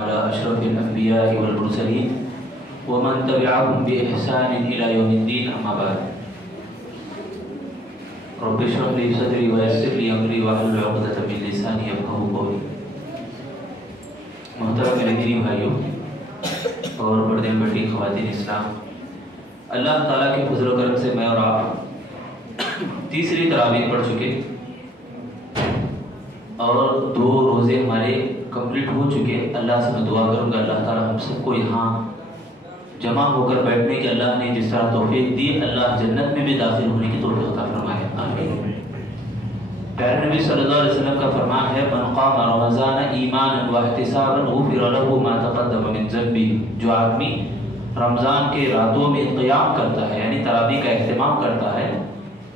على أشرف الأنبياء والمرسلين ومن تبعهم بإحسان إلى يوم الدين أما بعد رب اشرح لي صدري ويسر لي أمري واحلل عقدة من لساني يفقهوا قولي. محترم میرے دینی بھائیوں اور پردے میں بیٹھی خواتین اسلام، اللہ تعالیٰ کے فضل و کرم سے میں اور آپ تیسری تراویح پڑھ چکے اور 2 روزے ہمارے کمپلیٹ ہو چکے. اللہ سے میں دعا کروں گا اللہ تعالیٰ ہم سب کو یہاں جمع ہو کر بیٹھنے کی اللہ نے جس طرح توفیق دی، اللہ جنت میں بھی داخل ہونے کی توفیق عطا فرمائے. آمین. پیارے نبی صلی اللہ علیہ وسلم کا فرمان ہے من قام رمضان ایمانا واحتسابا غفر له ما تقدم من ذنبه. جو آدمی رمضان کے راتوں میں قیام کرتا ہے یعنی تراویح کا اہتمام کرتا ہے،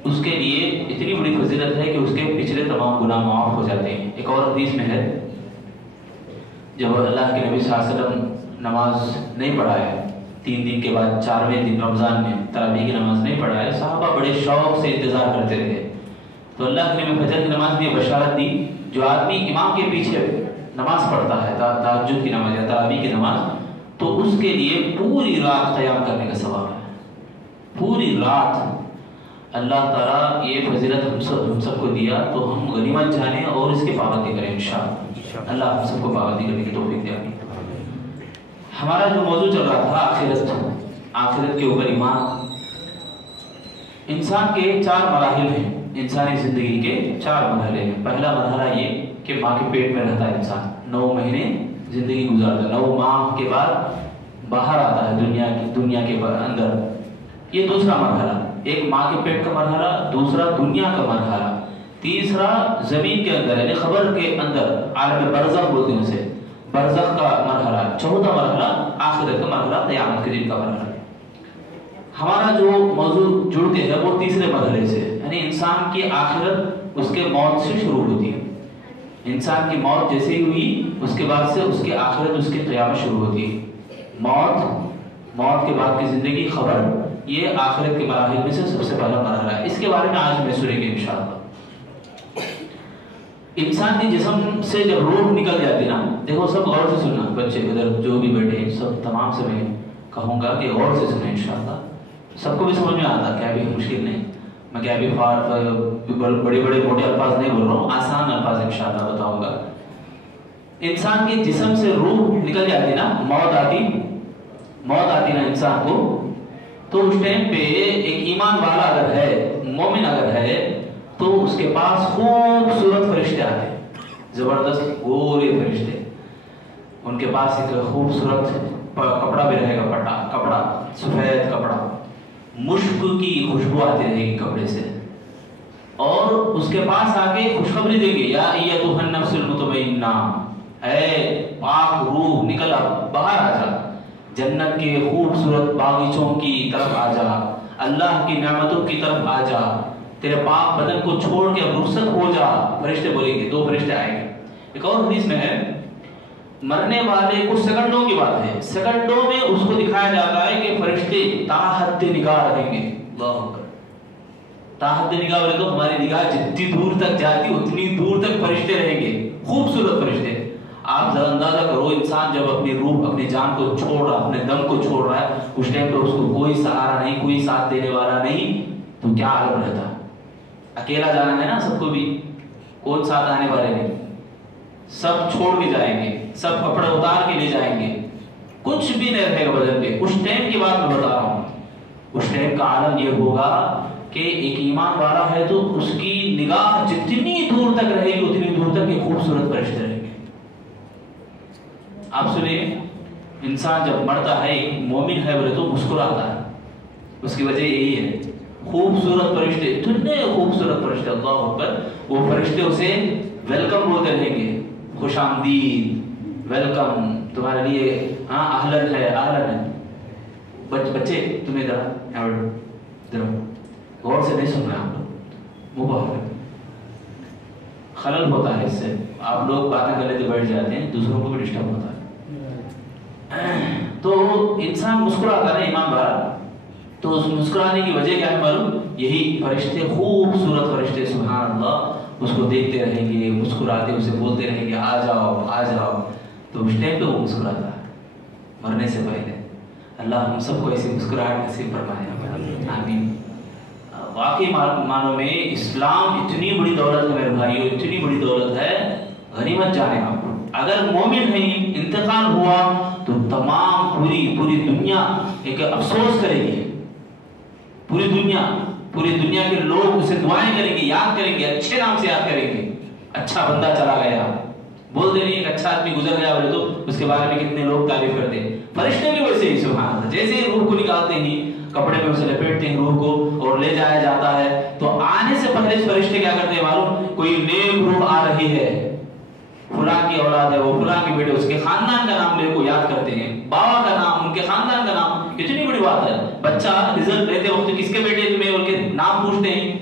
اس کے لیے اتنی بڑی فضیلت ہے کہ اس کے پچھلے تمام گناہ معاف ہو جاتے ہیں. ایک اور حدیث میں ہے جب اللہ کے نبی صلی اللہ علیہ وسلم نماز نہیں پڑھائے 3 دن کے بعد 4ویں دن رمضان میں تراویح کی نماز نہیں پڑھائے، صحابہ بڑے شوق سے انتظار کرتے رہے. تو اللہ کے نبی فجر کی نماز دی، بشارت دی جو آدمی امام کے پیچھے نماز پڑھتا ہے تہجد کی نماز یا تراویح کی نماز، تو اس کے لیے پوری رات قیام کرنے کا ثواب ہے. پوری رات اللہ تعالیٰ یہ فضیلت ہم سب کو دیا تو ہم غنیمت جانیں اور اس کی پابندی کریں انشاءاللہ. اللہ ہم سب کو پابندی کرنے کی توفیق دے. ہمارا جو موضوع چل رہا تھا آخرت کے اوپر ایمان. انسان کے 4 مراحل ہیں، انسانی زندگی کے 4 مرحلے ہیں. پہلا مرحلہ یہ کہ ماں کے پیٹ میں رہتا ہے انسان، 9 مہینے زندگی گزارتا ہے، 9 ماہ کے بعد باہر آتا ہے دنیا کے اندر. یہ دوسرا مرحلہ، ایک ماں کے پیٹ کا مرحلہ، دوسرا دنیا کا مرحلہ، تیسرا زمین کے اندر یعنی قبر کے اندر عالم برزخ بولتے ہیں اسے، برزخ کا مرحلہ، چوتھا مرحلہ آخرت کا مرحلہ، قیامت کے دن کا مرحلہ. ہمارا جو موضوع جڑتے ہے وہ تیسرے مرحلے سے، یعنی انسان کی آخرت اس کے موت سے شروع ہوتی ہے. انسان کی موت جیسے ہی ہوئی اس کے بعد سے اس کی آخرت، اس کی قیامت شروع ہوتی ہے. موت کے بعد کی زندگی، خبر، یہ آخرت کے مراحل میں سے سب سے پہلا مرحلہ ہے. اس کے بارے میں آج میں سنیں گے انشاءاللہ. انسان کے جسم سے جب روح نکل جاتی نا، دیکھو سب غور سے سننا، بچے ادھر جو بھی بیٹھے ہیں سب تمام سے میں کہوں گا کہ غور سے سنیں انشاءاللہ. سب کو بھی سمجھ میں آتا، کیا بھی مشکل نہیں. میں کیا بھی بڑے بڑے موٹے الفاظ نہیں بول رہا ہوں، آسان الفاظ انشاءاللہ بتاؤں گا. انسان کے جسم سے روح نکل جاتی نا، موت آتی نا انسان کو، تو اس ٹائم پہ ایک ایمان والا اگر ہے، مومن اگر ہے، تو اس کے پاس خوبصورت فرشتے آتے ہیں، زبردست گورے فرشتے. ان کے پاس ایک خوبصورت کپڑا بھی رہے گا، کپڑا سفید کپڑا، مشک کی خوشبو آتی رہے گی کپڑے سے، اور اس کے پاس آگے خوشخبری دیں گے یا ایتھا النفس المطمئنہ، اے پاک روح نکل باہر آ جا، جنت کے خوبصورت باغیچوں کی طرف آ جا، اللہ کی نعمتوں کی طرف آ جا، تیرے پاک بدن کو چھوڑ کے رخصت ہو جا. فرشتے بولیں گے، 2 فرشتے آئیں گے. ایک اور حدیث میں ہے مرنے والے کو سیکنڈوں کی بات ہے، سیکنڈوں میں اس کو دکھایا جاتا ہے کہ فرشتے تاحد نگاہ رہیں گے. اللہ اکبر. تاحد نگاہ بولے تو ہماری نگاہ جتنی دور تک جاتی اتنی دور تک فرشتے رہیں گے، خوبصورت فرشتے. آپ ذرا اندازہ کرو، انسان جب اپنی روح اپنی جان کو چھوڑ رہا، اپنے دم کو چھوڑ رہا ہے، اس ٹائم پہ اس کو کوئی سہارا نہیں، کوئی ساتھ دینے والا نہیں، تو کیا عالم رہتا. اکیلا جانا ہے نا سب کو بھی، کون ساتھ آنے والے نہیں، سب چھوڑ کے جائیں گے، سب کپڑے اتار کے لے جائیں گے، کچھ بھی نہیں رہے گا بدن پہ. اس ٹائم کی بات میں بتا رہا ہوں. اس ٹائم کا عالم یہ ہوگا کہ ایک ایمان والا ہے تو اس کی نگاہ جتنی دور تک رہے گی اتنی دور تک یہ خوبصورت فرشتے رہیں گے. آپ سنیں، انسان جب مرتا ہے ایک مومن ہے بولے تو مسکراتا ہے، اس کی وجہ یہی ہے خوبصورت فرشتے، اتنے خوبصورت فرشتے. اللہ اکبر. وہ فرشتے اسے ویلکم بولتے رہیں گے، خوش آمدید، ویلکم تمہارے لیے، ہاں اہلن ہے، اہلن ہے. بچے تمہیں ذرا غور سے نہیں سن رہے آپ لوگ، مبارک. خلل ہوتا ہے اس سے، آپ لوگ باتیں کر لیتے بیٹھ جاتے ہیں، دوسروں کو بھی ڈسٹرب ہوتا ہے. تو انسان مسکراتا ہے ایمان والا، تو اس مسکرانے کی وجہ کیا ہے معلوم؟ یہی فرشتے، خوبصورت فرشتے سبحان اللہ اس کو دیکھتے رہیں گے، مسکراتے اسے بولتے رہیں گے آ جاؤ آ جاؤ. तो उस टाइम पे वो मुस्कुराता है मरने से पहले। अल्लाह हम सबको ऐसी मुस्कुराहट नसीब फरमाए, आमीन। वाकई मानो में इस्लाम इतनी बड़ी दौलत है मेरे भाइयों, इतनी बड़ी दौलत है, गनीमत जाने आप। अगर मोमिन है इंतकाल हुआ तो तमाम पूरी दुनिया एक अफसोस करेगी, पूरी दुनिया के लोग उसे दुआएं करेंगे, याद करेंगे, अच्छे नाम से याद करेंगे। अच्छा बंदा चला गया, बोलते नहीं एक अच्छा आदमी गुजर गया बोले तो उसके बारे में कितने लोग तारीफ करते हैं। फरिश्ते भी वैसे ही सुभान अल्लाह, जैसे ही रूह को निकालते ही कपड़े में उसे लपेटते हैं रूह को और ले जाया जाता है, तो आने से पहले फरिश्ते क्या करते हैं मालूम? कोई नेक रूह आ रही है, फुला की औलाद है, वो फुला के बेटे, उसके खानदान का नाम लेको याद करते हैं, बाबा का नाम, उनके खानदान का नाम। कितनी बड़ी बात है। बच्चा रिजल्ट लेते वक्त किसके बेटे तुम्हें उनके नाम पूछते हैं,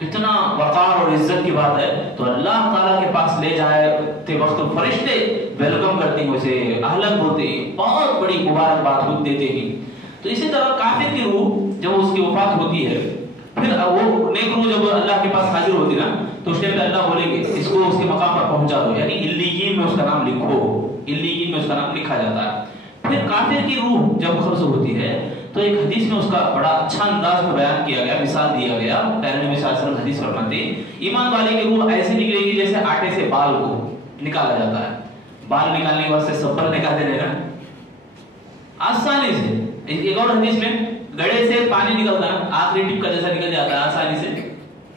कितना वक़ार और इज्जत की बात है। तो अल्लाह ताला के पास ले जाते वक्त फरिश्ते वेलकम करते हैं उसे, अहलन बोलते हैं, बहुत बड़ी मुबारकबाद खुद देते हैं। तो इसी तरह काफिर की रूह जब उसकी वफात होती है, फिर वो नेक रूह जब अल्लाह के पास हाजिर होती ना, तो उस टाइम पे अल्लाह बोलेंगे इसको उसके मकाम पर पहुंचा दो, यानी इल्लीयीन में उसका नाम लिखो, इल्लीयीन में उसका नाम लिखा जाता है। फिर काफिर की रूह जब कब्ज़ होती है तो एक हदीस में उसका बड़ा अच्छा अंदाज में बयान किया गया, मिसाल दिया गया। प्यारे नबी सल्लल्लाहु अलैहि वसल्लम हदीस फरमाते हैं ईमान वाले की रूह ऐसे निकलेगी जैसे आटे से बाल को निकाला जाता है। बाल निकालने के वास्ते सब्र निकालते रहे ना आसानी से। एक और हदीस में गड़े से पानी निकलता है, आखिरी टिप का जैसा निकल जाता है आसानी से,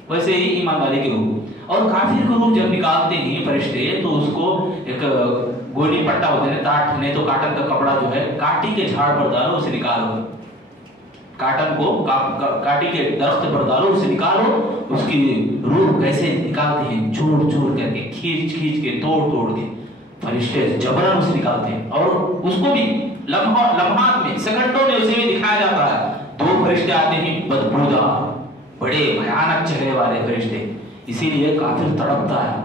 वैसे ही ईमान वाले की रूह। और काफिर की रूह जब निकालते हैं फरिश्ते तो उसको एक गोली पट्टा होता है, टाट नहीं तो काटन का कपड़ा जो है काटी के झाड़ पर डालो, उसे निकालो, काटन को काटी के दरख्त पर डालो, उसे निकालो। उसकी रूह कैसे निकालते हैं, चूर चूर करके, खींच खींच के, तोड़ तोड़ के फरिश्ते जबरन उसे निकालते हैं। और उसको भी लम्हात में, सेकंडों में उसे भी दिखाया जाता है। दो फरिश्ते आते हैं बदबूदार, बड़े भयानक चेहरे वाले फरिश्ते। इसीलिए काफिर तड़पता है,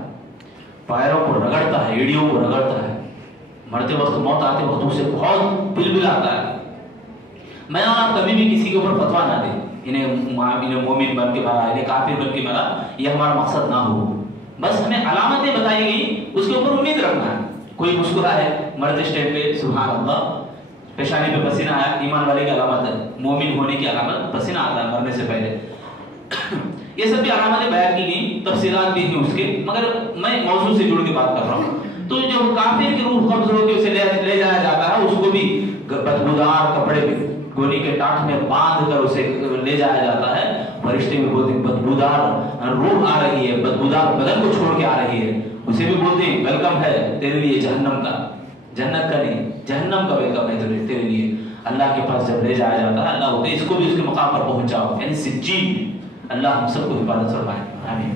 पैरों को रगड़ता है, एड़ियों को रगड़ता है, मरते वक्त, मौत आते वक्त उसे बहुत बिलबिलाता है। मैं और आप कभी भी किसी के ऊपर फतवा ना दें, इन्हें मोमिन बन के मारा, इन्हें काफिर बन के मारा, ये हमारा मकसद ना हो। बस हमें अलामतें बताई गई, उसके ऊपर उम्मीद रखना है। कोई मुस्कुरा है मरते स्टेप पे, सुभान अल्लाह, पेशानी पे पसीना आया, ईमान वाले की अलामत है, मोमिन होने की अलामत, पसीना आता है मरने से पहले। ये सब भी अलामतें बयान की गई, तफसीलात भी हैं उसके, मगर मैं मौजूद से जुड़ के बात कर रहा हूँ। तो जब काफिर की रूह कब्ज होकर उसे ले जाया जाता है, उसको भी बदबूदार कपड़े में गोली के टाट में बांध कर उसे ले जाया जाता है। फरिश्ते भी बोलते हैं बदबूदार रूह आ रही है, बदबूदार बदन को छोड़ के आ रही है। उसे भी बोलते हैं वेलकम है तेरे लिए जहन्नम का, जन्नत का नहीं, जहन्नम का वेलकम है तेरे लिए। अल्लाह के पास जब ले जाया जाता है, अल्लाह बोलते हैं इसको भी उसके मकाम पर पहुंचाओ, यानी सिज्जीन। अल्लाह हम सबको हिफाजत फरमाए, आमीन।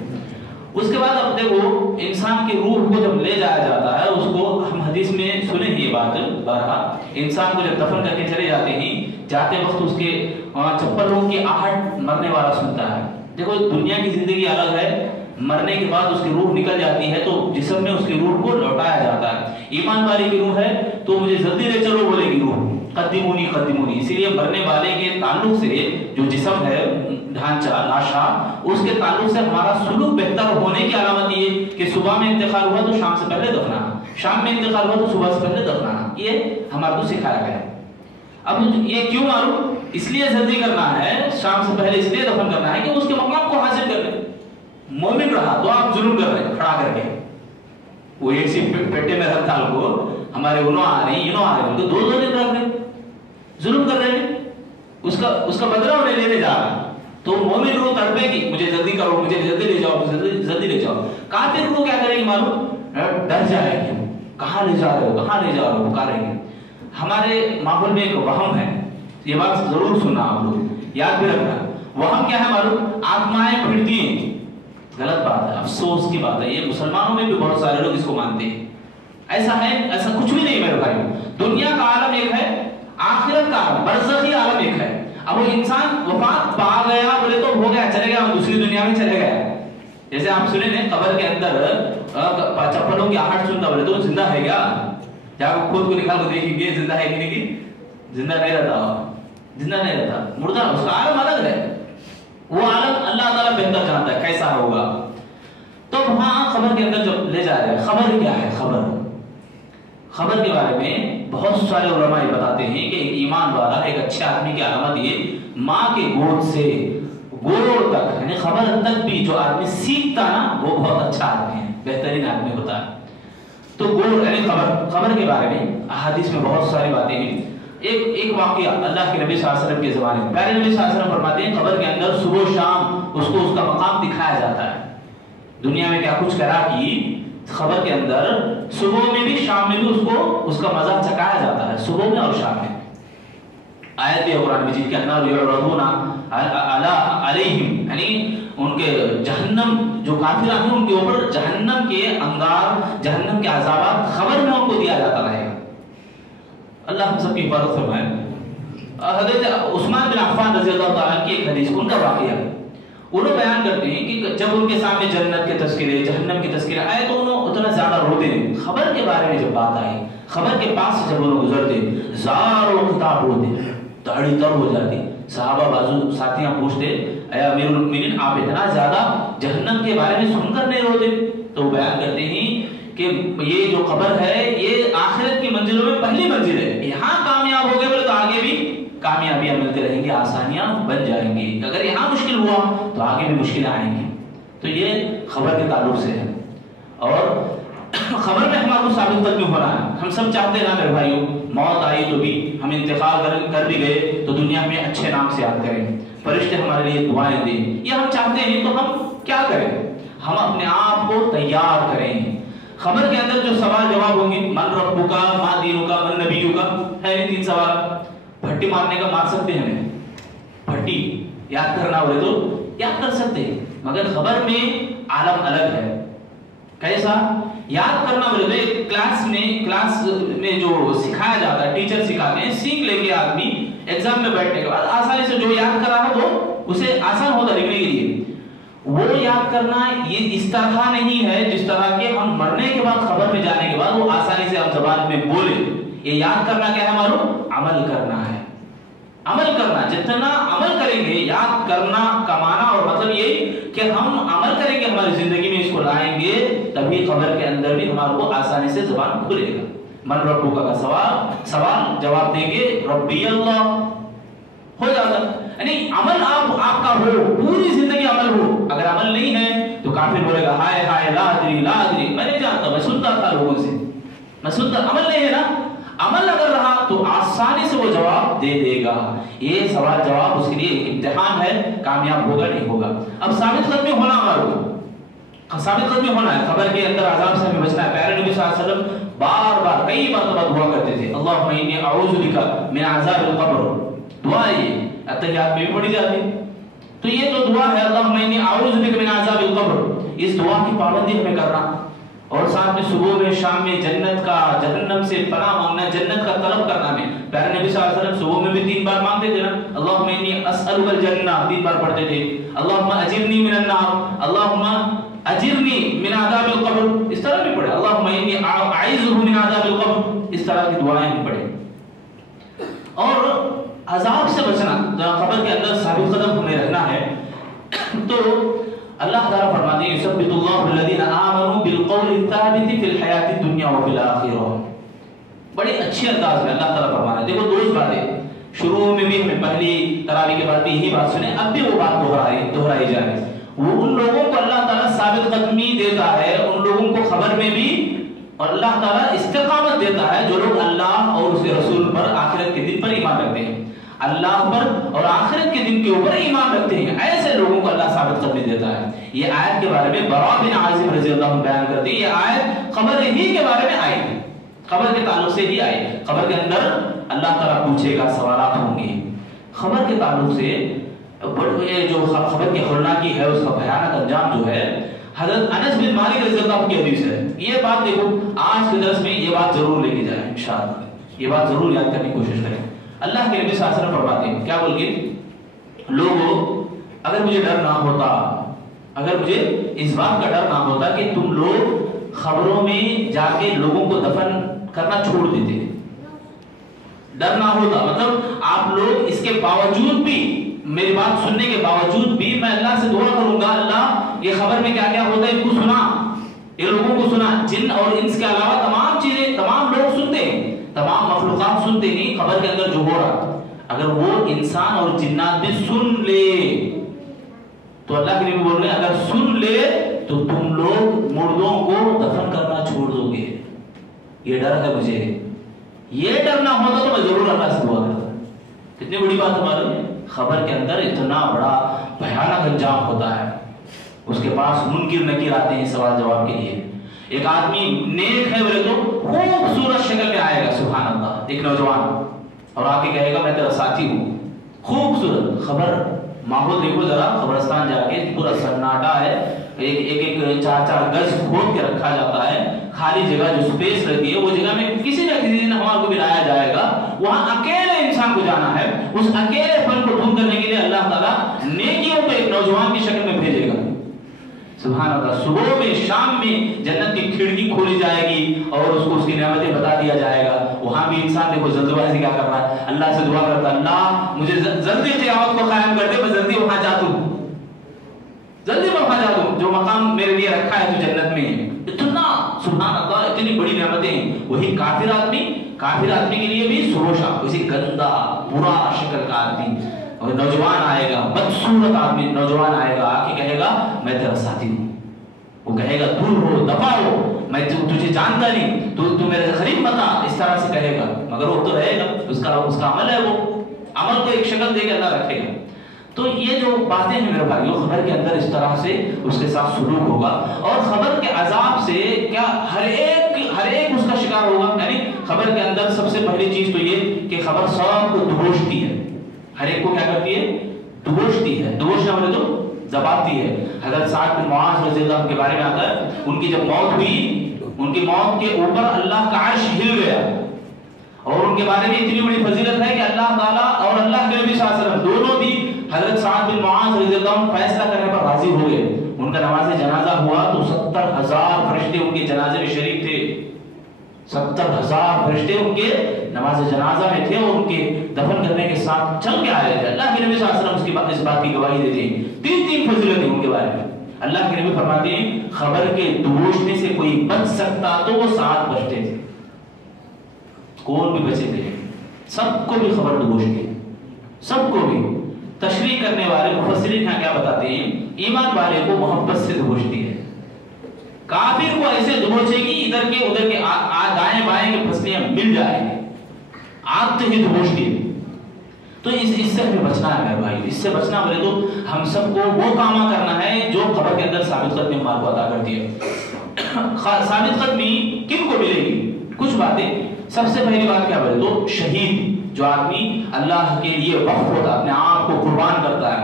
उसके बाद अब देखो इंसान की रूह को जब ले जाया जाता है, उसको हम हदीस में सुने ये बात बारहा, इंसान को जब दफन करके चले जाते हैं, जाते वक्त उसके चप्पलों की आहट मरने वाला सुनता है। देखो दुनिया की जिंदगी अलग है, मरने के बाद उसकी रूह निकल जाती है तो जिस्म में उसकी रूह को लौटाया जाता है। ईमान वाले की रूह है तो मुझे जल्दी ले चलो बोलेगी रूह, कद्दिमूनी कद्दिमूनी। इसीलिए मरने वाले के ताल्लुक से जो जिस्म है, ढांचा, लाशा, उसके ताल्लुक से हमारा सुलूक बेहतर होने की अलामत ये कि सुबह में इंतकाल हुआ तो शाम से पहले दफनाना, शाम में इंतकाल हुआ तो सुबह से पहले दफनाना, ये हमारे को सिखाया गया। अब ये क्यों मालूम? इसलिए जल्दी करना है, शाम से पहले इसलिए दफन करना है कि उसके मकाम को हासिल कर ले। मोमिन रहा तो आप जुल्म कर रहे हैं खड़ा करके, वो एक सी पेटे में रखा को हमारे उनो आ रही, इनो आ रहे, तो दो दिन रख रहे, जुल्म कर रहे हैं, उसका बदला उन्हें लेने जा रहा है। तो मोमिन रूह तड़पेगी, मुझे जल्दी करो, मुझे जल्दी ले जाओ, जल्दी ले जाओ। काफिर रूह क्या करेगी मालूम? डर जाएगी, कहाँ ले जा रहे हो, कहाँ ले जा रहे हो, पुकारेंगे। हमारे माहौल में एक वहम है, ये बात जरूर सुनना आप लोग, याद भी रखना। वहम क्या है मालूम? आत्माएं फिरती हैं, गलत बात है, अफसोस की बात है। ये मुसलमानों में भी बहुत सारे लोग इसको मानते हैं। ऐसा है, ऐसा कुछ भी नहीं मेरे भाई। दुनिया का आलम एक है, आखिरत का आलम, बरज़खी आलम एक है। अब वो इंसान वफात पा गया बोले तो हो गया, चले गया, दूसरी दुनिया में चले गया। जैसे आप सुने ने कब्र के अंदर चप्पलों की आहट सुनता बोले तो जिंदा है क्या? जाकर खुद को निकाल कर देखेंगे जिंदा है कि नहीं, जिंदा नहीं रहता, जिंदा नहीं रहता, मुर्दा। उसका आलम अलग है, वो आलम अल्लाह ताला बेहतर जानता है कैसा होगा। तो वहां खबर के अंदर जब ले जा रहे हैं, खबर क्या है? خبر کے بارے میں بہت سارے علماء بتاتے ہیں کہ ایک ایمان والا، ایک اچھے آدمی کی علامت یہ ماں کے گود سے گور تک، یعنی خبر تک بھی جو آدمی سیکھتا نا وہ بہت اچھا آدمی ہے، بہترین آدمی ہوتا ہے۔ تو گور یعنی خبر کے بارے میں احادیث میں بہت ساری باتیں ہیں۔ ایک واقعہ اللہ کے نبی صلی اللہ علیہ وسلم کے زمانے میں، پیارے نبی صلی اللہ علیہ وسلم فرماتے ہیں خبر کے اندر صبح و شام اس کو اس کا مقام دکھایا جاتا ہے۔ دنیا میں کیا کچھ کرا کہ خبر کے اندر صبح میں بھی شام میں بھی اس کو اس کا مزہ چکایا جاتا ہے، صبح میں اور شام میں۔ آیت ہے قرآن مجید کے اندر یعرضون علیہم، یعنی ان کے جہنم جو کافر ہیں ان کے اوپر جہنم کے انگار، جہنم کے عذابات خبر میں ان کو دیا جاتا رہے گا۔ اللہ ہم سب کی حفاظت فرمائے۔ حضرت عثمان بن عفان رضی اللہ تعالیٰ کی ایک حدیث، ان کا واقعہ انہوں بیان کرتے ہیں کہ جب ان کے سامنے جنت کے تذکرے، جہنم کے تذکرے آئے تو انہوں اتنا زیادہ روتے نہیں۔ خبر کے بارے میں جب بات آئی، خبر کے پاس سے جب انہوں گزرتے زار و خطاب روتے، داڑھی تر ہو جاتی۔ صحابہ بازو ساتھیاں پوچھتے اے امیر المؤمنین آپ اتنا زیادہ جہنم کے بارے میں سن کر نہیں روتے؟ تو وہ بیان کرتے ہیں کہ یہ جو خبر ہے یہ آخرت کی منزلوں میں پہلی منزل ہے، یہاں کامیاب ہو گئے بولے تو آگے بھی کامیابیاں ملتے رہیں گی، آسانیاں بن جائیں گی۔ اگر یہاں مشکل ہوا تو آگے بھی مشکلیں آئیں گی۔ تو یہ خبر کے تعلق سے ہے، اور خبر میں ہمارا کو ثابت قدمی ہونا ہے۔ ہم سب چاہتے ہیں نا میرے بھائیوں، موت آئی تو بھی ہم انتقال کر بھی گئے تو دنیا میں اچھے نام سے یاد کریں، فرشتے ہمارے لیے دعائیں دیں، یہ ہم چاہتے ہیں۔ تو ہم کیا کریں؟ ہم اپنے آپ کو تیار کریں۔ خبر کے اندر جو سوال جواب ہوں گے، من ربک، ما دینک، من نبیک، ہے یہ تین سوال۔ پھٹی مارنے کا مار سکتے ہیں ہمیں، پھٹی یاد کرنا بولے تو یاد کر سکتے ہیں، مگر خبر میں عالم الگ ہے۔ کیسا یاد کرنا بولے تو ایک کلاس میں جو سکھایا جاتا ہے، ٹیچر سکھاتے ہیں، سیکھ لے کے آدمی ایگزام میں بیٹھنے کے بعد آسانی سے جو یاد کر رہا ہے تو اسے آسان ہوتا لکھنے کے لیے۔ وہ یاد کرنا یہ اس طرح نہیں ہے جس طرح کہ ہم مرنے کے بعد، خبر میں جانے کے بعد وہ آسانی سے ہم زبان میں بولے۔ یہ یاد کرنا کیا ہے معلوم؟ عمل کرنا ہے، عمل کرنا۔ جتنا عمل کریں گے، یاد کرنا کا معنی اور مطلب یہ کہ ہم عمل کریں گے، ہماری زندگی میں اس کو لائیں گے، تبھی خبر کے اندر بھی ہمارے کو آسانی سے زبان کھلے گا۔ من ربک کا سوال جواب دیں گے ربی اللہ، ہو جاتا۔ یعنی عمل آپ کا ہو، پوری زندگی عمل ہو۔ اگر عمل نہیں ہے تو کافر بولے گا ہائے ہائے لا ادری لا ادری، میں نہیں جانتا، میں سنتا تھا لوگوں سے، میں سنتا۔ عمل نہیں ہے نا، عمل اگر رہا تو آسانی سے وہ جواب دے دے گا۔ یہ سوال جواب اس کے لیے ایک امتحان ہے، کامیاب ہوگا نہیں ہوگا۔ اب ثابت قدمی ہونا ہمارا کو، ثابت قدمی ہونا ہے، خبر کے اندر عذاب سے ہمیں بچنا ہے۔ پیارے نبی صلی اللہ علیہ وسلم بار بار کئی مرتبہ دعا کرتے تھے، اللہم انی اعوذ بک من عذاب القبر۔ دعا یہ اتحیات میں بھی پڑھی جاتی، تو یہ تو دعا ہے اللہم انی اعوذ بک من عذاب القبر۔ اس دعا کی پابندی ہمیں کرنا، اور ساتھ میں صبح میں شام میں جنت کا، جہنم سے پناہ مانگنا، جنت کا طلب کرنا میں۔ پیارے نبی صلی اللہ علیہ وسلم صبح میں بھی 3 بار مانگتے تھے نا، اللہم انی اسألک الجنہ 3 بار پڑھتے تھے، اللہم اجرنی من النار، اللہم اجرنی من عذاب القبر، اس طرح بھی پڑھے، اللہم انی اعوذ من عذاب القبر، اس طرح کی دعائیں بھی پڑھے۔ اور عذاب سے بچنا، خبر کے اندر ثابت قدم ہمیں رہنا ہے۔ تو اللہ تعالیٰ فرماتے ہیں یثبت اللہ الذین آمنوا بالقول الثابت فی الحیاۃ الدنیا وفی الآخرہ۔ بڑے اچھے انداز میں اللہ تعالیٰ فرمانا ہے۔ دیکھو دوست باتیں، شروع میں بھی ہمیں پہلی تراویح کے بعد بھی یہی بات سنے، اب بھی وہ بات دہرائی جا رہی ہے۔ وہ ان لوگوں کو اللہ تعالیٰ ثابت قدمی دیتا ہے، ان لوگوں کو خبر میں بھی، اور اللہ تعالیٰ استقامت دیتا ہے جو لوگ اللہ اور اس کے رسول پر، آخرت کے دن پر ایمان رکھتے ہیں، اللہ پر اور آخرت کے دن کے اوپر ایمان رکھتے ہیں، ایسے لوگوں کو اللہ ثابت قدمی دیتا ہے۔ یہ آیت کے بارے میں براء بن عازب رضی اللہ عنہ بیان کرتے ہیں، یہ آیت خبر ہی کے بارے میں آئی ہے، خبر کے تعلق سے ہی آئی۔ خبر کے اندر اللہ تعالیٰ پوچھے گا، سوالات ہوں گے خبر کے تعلق سے۔ جو خبر کی ہولناکی ہے، اس کا بھیانک انجام جو ہے، حضرت انس بن مالک رضی اللہ عنہ کی حدیث ہے۔ یہ بات دیکھو، آج کے درس میں یہ بات ضرور لے کے جائیں انشاءاللہ، یہ بات ضرور یاد کرنے کی کوشش کریں۔ اللہ کے نبی صلی اللہ علیہ وسلم فرماتے ہیں، کیا بول کے لوگوں، اگر مجھے ڈر نہ ہوتا، اگر مجھے اس بات کا ڈر نہ ہوتا کہ تم لوگ خبروں میں جا کے لوگوں کو دفن کرنا چھوڑ دیتے، ڈر نہ ہوتا مطلب آپ لوگ اس کے باوجود بھی، میری بات سننے کے باوجود بھی میں اللہ سے دعا کروں گا، اللہ یہ خبر میں کیا کیا ہوتا ہے ان کو سنا، یہ لوگوں کو سنا، جن اور انس کے علاوہ تمام چیزیں، تمام لوگ سن तमाम मखलूक़ात सुनते नहीं खबर के अंदर जो हो रहा, अगर वो इंसान और जिन्नात भी सुन ले तो अल्लाह के नबी बोल रहे हैं अगर सुन ले तो तुम लोग मुर्दों को दफन करना छोड़ दोगे। ये डर है मुझे, ये डर ना होता तो मैं जरूर अल्लाह से दुआ करता। कितनी बड़ी बात है मालूम है? खबर के अंदर इतना बड़ा भयानक अंजाम होता है, उसके पास मुनकिर नकीर आते हैं सवाल जवाब के लिए। एक आदमी नेक है बोले तो खूबसूरत शक्ल में आएगा, सुभान अल्लाह, एक नौजवान, और आके कहेगा मैं तेरा साथी हूँ, खूबसूरत। खबर माहौल देखो जरा, खबरस्तान जाके पूरा सन्नाटा है, एक 4-4 गज खोद के रखा जाता है, खाली जगह जो स्पेस रहती है वो जगह में किसी न किसी दिन हमारे को भी लाया जाएगा, वहां अकेले इंसान को जाना है। उस अकेलेपन को दूर करने के लिए अल्लाह ताला नेकियों को एक नौजवान की शक्ल में भेजेगा, सुभान अल्लाह। सुबह में शाम में जन्नत की खिड़की खोली जाएगी और उसको उसकी नेमतें बता दिया जाएगा। वहां भी इंसान देखो जल्दबाजी क्या कर रहा है, अल्लाह से दुआ करता है अल्लाह मुझे जल्दी क़यामत को कायम कर दे, मैं जल्दी वहां जा दूं, जल्दी मैं वहां जा दूं जो मकाम मेरे लिए रखा है जो जन्नत में है। इतना सुभान अल्लाह, इतनी बड़ी नेमतें। वही काफिर आदमी के लिए भी सुरोशा, उसी गंदा बुरा शक्ल का आदमी और नौजवान आएगा, बदसूरत आदमी नौजवान आएगा, आके कहेगा मैं तेरा साथी हूँ। वो कहेगा दूर हो, दफा हो, मैं तुझे जानता नहीं, तू मेरे से करीब मत आ, इस तरह से कहेगा। मगर वो तो रहेगा, उसका अमल है, वो अमल को एक शक्ल देकर अल्लाह रखेगा। तो ये जो बातें हैं मेरे भाइयों, खबर के अंदर इस तरह से उसके साथ सुलूक होगा और खबर के अजाब से क्या हर एक उसका शिकार होगा। यानी खबर के अंदर सबसे पहली चीज तो ये कि खबर सबको दुबोचती है, हर एक को क्या करती है, दुबोचती है। दुबोचना बोले तो दबाती है। हज़रत साद बिन मुआज़ रज़ियल्लाहु के बारे में आता है, उनकी जब मौत हुई, उनकी मौत के ऊपर अल्लाह का अर्श हिल गया और उनके बारे में इतनी बड़ी फजीलत है कि अल्लाह ताला और अल्लाह के नबी सल्लल्लाहु अलैहि वसल्लम दोनों भी हज़रत साद बिन मुआज़ रज़ियल्लाहु फैसला करने पर राजी हो गए। उनका नमाज जनाजा हुआ तो 70,000 फरिश्ते उनके जनाजे में शरीक थे। 70,000 फरिश्ते उनके नमाज जनाजा में थे और उनके दफन करने के साथ चल के आए थे। अल्लाह के नबी सल्लल्लाहु अलैहि वसल्लम इस बात की गवाही देते हैं। तीन फजीलतें उनके बारे में अल्लाह के नबी फरमाते हैं, खबर के दुबोचने से कोई बच सकता तो वो साद बचते थे, कौन भी बचे थे, सबको भी खबर दुबोचती, सबको भी। तशरीह करने वाले मुफस्सिरीन क्या बताते हैं, ईमान वाले को मोहब्बत से दुबोचती है, काफिर को ऐसे दुबोचेगी इधर के उधर के दाएं बाएं के फसलियां मिल जाएंगे, आग तो ही दुबोचती है। तो इससे हमें बचना है मेरे भाई, इससे बचना बोले तो हम सबको वो कामा करना है जो खबर के अंदर साबित कदमी हमारे को अदा करती है। साबित कदमी किन को मिलेगी? कुछ बातें। सबसे पहली बात क्या बोले तो शहीद, जो आदमी अल्लाह के लिए वक्फ होता है, अपने आप को कुर्बान करता है।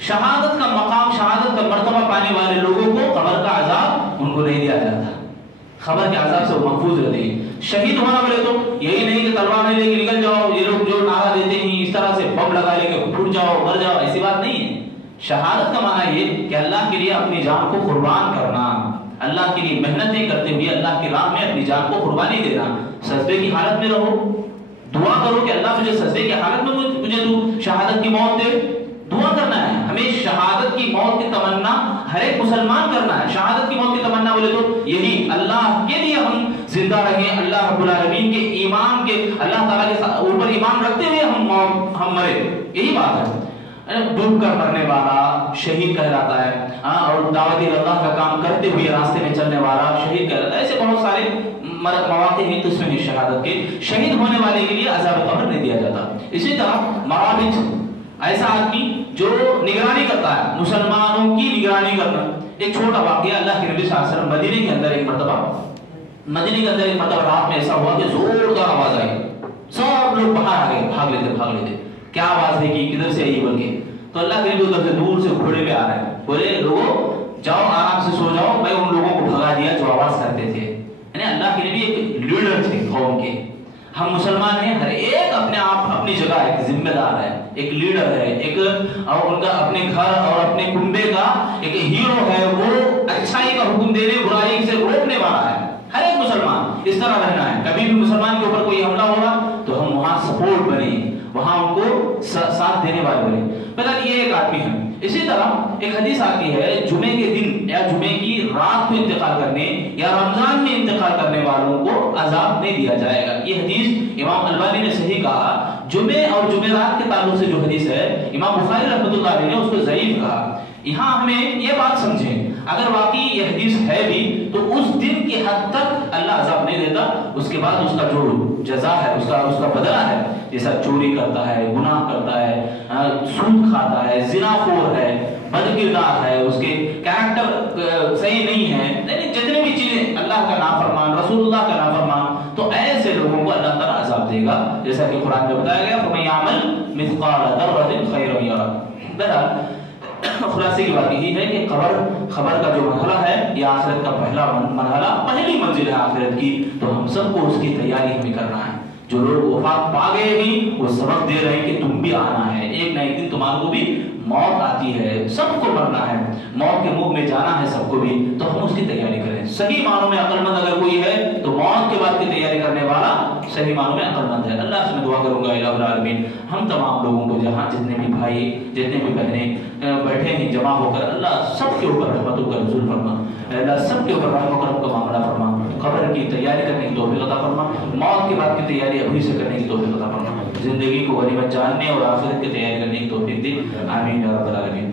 शहादत का मकाम, शहादत का मर्तबा पाने वाले लोगों को खबर का अजाब उनको नहीं दिया जाता, खबर के अजाब से वो महफूज रहते हैं। शहीद होना बोले तो यही नहीं कि तलवार नहीं लेके निकल जाओ, ये लोग जो नारा देते हैं इस तरह से बम लगा लेके फूट जाओ मर जाओ, ऐसी बात नहीं है। शहादत का माना ये कि अल्लाह के लिए अपनी जान को कुर्बान करना, अल्लाह के लिए मेहनतें करते हुए अल्लाह की राह में अपनी जान को कुर्बानी देना। सजदे की हालत में रहो, दुआ करो कि अल्लाह मुझे सजदे की हालत में मुझे तू शहादत की मौत दे, दुआ करना है हमें। शहादत की मौत की तमन्ना हर एक मुसलमान करना है। शहादत की मौत की तमन्ना बोले तो यही अल्लाह के लिए हम जिंदा रहें, अल्लाह रब्बुल आलमीन के ईमान के, अल्लाह ताला के ऊपर ईमान रखते हुए हम मरे, यही बात है। डूब कर मरने वाला शहीद कहलाता है, और दावत अल्लाह का काम करते हुए रास्ते में चलने वाला शहीद कहलाता है। ऐसे बहुत सारे मौके हैं तो इसमें शहादत के। शहीद होने वाले के लिए अज़ाब कब्र नहीं दिया जाता। इसी तरह मराबित, ऐसा आदमी जो निगरानी करता है, मुसलमानों की निगरानी करना। एक छोटा वाकया, अल्लाह के नबी सल्लल्लाहु अलैहि वसल्लम मदीने के अंदर एक मरतबा रात में ऐसा हुआ कि जोरदार आवाज आई, सब लोग बाहर आ गए, भाग लेते। क्या आवाज है कि किधर से आई बोल के? तो अल्लाह के नबी उधर से दूर से घोड़े पे आ रहे हैं, बोले लोगों जाओ आराम से सो जाओ, मैं उन लोगों को भगा दिया जो आवाज करते थे। यानी अल्लाह के नबी एक लीडर थे कौम के। हम मुसलमान हैं, हर एक अपने आप अपनी जगह एक जिम्मेदार है, एक लीडर है, एक और उनका अपने घर और अपने कुंबे का एक हीरो है, वो अच्छाई का हुक्म देने बुराई से रोकने वाला है। हर एक मुसलमान इस तरह रहना है। कभी भी मुसलमान के ऊपर कोई हमला होगा तो हम वहां सपोर्ट बने, वहां उनको साथ देने वाले बने। पता नहीं ये एक आदमी है। इसी तरह एक हदीस आती है जुमे के दिन या जुमे की रात को इंतकाल करने या रमजान में इंतकाल करने वालों को अजाब नहीं दिया जाएगा। ये हदीस इमाम अलबानी ने सही कहा। जुमे और जुमेरात के ताल्लुक से जो हदीस है इमाम बुखारी रहमतुल्लाह अलैह ने उसको ज़ईफ कहा। यहाँ हमें ये बात समझें, अगर वाकई ये हदीस है भी तो उस दिन की हद तक अल्लाह अजाब नहीं देता, उसके बाद उसका जो जजा है उसका बदला है, जैसा चोरी करता है, गुनाह करता है, सूद खाता है, जिनाखोर है, बदकिरदार है, उसके कैरेक्टर सही नहीं है, यानी जितने भी चीजें अल्लाह का नाफरमान, रसूलुल्लाह का नाफरमान, तो ऐसे लोगों को अल्लाह ताला अजाब देगा, जैसा कि कुरान में बताया गया फमन यामल मिस्काल दर्रतिन खैरन यरा। बहरहाल खुलासे की बात यही है कि खबर का जो मरहला है ये आखिरत का पहला मरहला, पहली मंजिल है आखिरत की, तो हम सबको उसकी तैयारी हमें करना है। जो लोग वफात पा गए भी वो सबक दे रहे हैं कि तुम भी आना है, एक ना एक दिन तुम्हारे को भी मौत आती है, सबको मरना है, मौत के मुंह में जाना है सबको भी, तो हम उसकी तैयारी करें। सही मानों में अक्लमंद अगर कोई है तो मौत के बाद की तैयारी करने वाला सही मानों में अक्लमंद है। अल्लाह से मैं दुआ करूंगा इलाहुल आलमीन हम तमाम लोगों को जहाँ जितने भी भाई जितने भी बहनें बैठे हैं जमा होकर, अल्लाह सबके ऊपर रहमतों का नुज़ूल फरमा, अल्लाह सबके ऊपर रहम करम का मामला फरमा, कब्र की तैयारी करने की तौफीक अता फरमा, मौत के बाद की तैयारी अभी से करने की तौफीक अता फरमा, जिंदगी को गनीमत जानने और आखिरत की तैयारी करने की तौफीक दे। आमीन या रब्बल आलमीन।